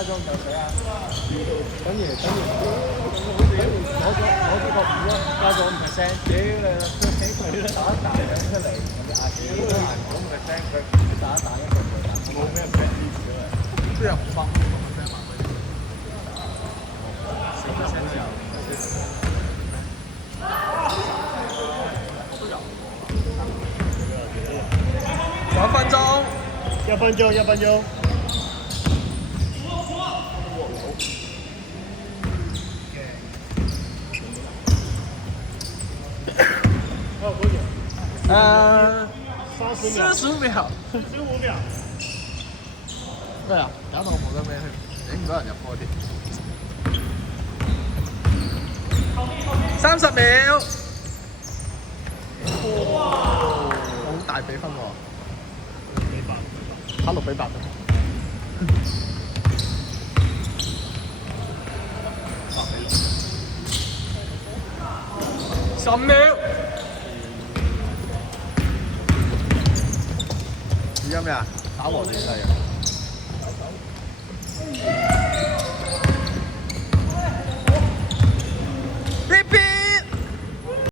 加裝就死啊！等於攞咗個5咯，加咗5%，屌你啦！佢打一大兩出嚟，咁就屌你難講5%，佢打一大一個佢冇咩 bad news 嘅，都有500%嘛，4%都有。3分鐘，1分鐘，1分鐘。45秒。45秒。咩啊？搞到我冇得咩添，影唔到人入波添。30秒。哇！好大比分喎。6-8。10秒。而家咩啊？打和定係啊？